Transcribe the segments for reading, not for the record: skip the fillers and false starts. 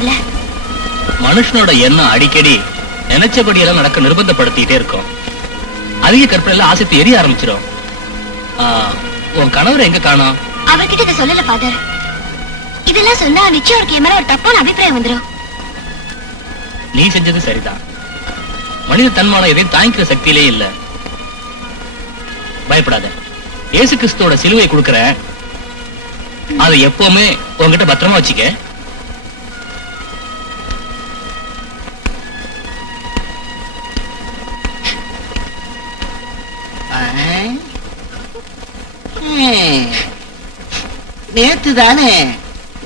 வரல? மனுஷனோட எண்ணம் அடிக்கடி நினைச்சபடி எல்லாம் நடக்க நிர்பந்தப்படுத்திட்டே இருக்கும். அதிக கற்பனை ஆசைத்து எரிய ஆரம்பிச்சிடும். உன் கணவர் எங்க காணோம்? அவர்கிட்ட இதை சொல்லல ஃபாதர். இதெல்லாம் சொன்னா நிச்சயம் அவருக்கு என் மேல ஒரு தப்பான அபிப்பிராயம் வந்துடும். நீ செஞ்சது சரிதான். மனித தன்மானம் எதையும் தாங்கிக்கிற சக்தியிலே இல்ல. பயப்படாத. இயேசு கிறிஸ்துவோட சிலுவை கொடுக்கிற, அதை எப்பவுமே உங்ககிட்ட பத்திரமா வச்சுக்க. நேத்து தானே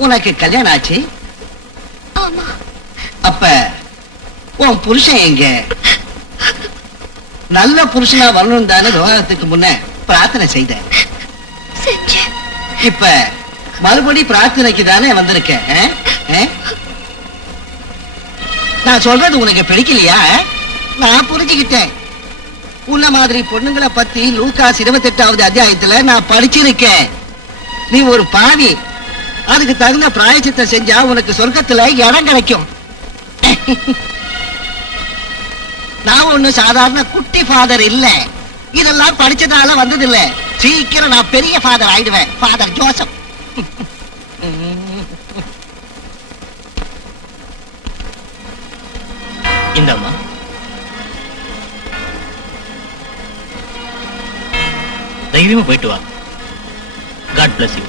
உனக்கு கல்யாணம் ஆச்சு? அப்ப உன் புருஷன் எங்க? நல்ல புருஷனா வரணும் தானே விவாகத்துக்கு முன்ன பிரார்த்தனை செய்த. இப்ப மறுபடி பிரார்த்தனைக்கு தானே வந்திருக்க. நான் சொல்றது உனக்கு பிடிக்கலையா? நான் புரிஞ்சுக்கிட்டேன். உன்ன மாதிரி பொண்ணுங்களை பத்தி லூகாஸ் 28வது அத்தியாயத்துல நான் படிச்சிருக்கேன். நீ ஒரு பாவி. அதுக்கு தகுந்த பிராயச்சித்தை செஞ்சா உனக்கு சொர்க்கத்துல இடம் கிடைக்கும். நான் ஒண்ணு சாதாரண குட்டி ஃபாதர் இல்ல. இதெல்லாம் படிச்சதால வந்தது இல்ல. சீக்கிரம் நான் பெரிய ஃபாதர் ஆயிடுவேன். Father Joseph. இந்தம்மா, தைரியமா போயிட்டு வா. God bless you.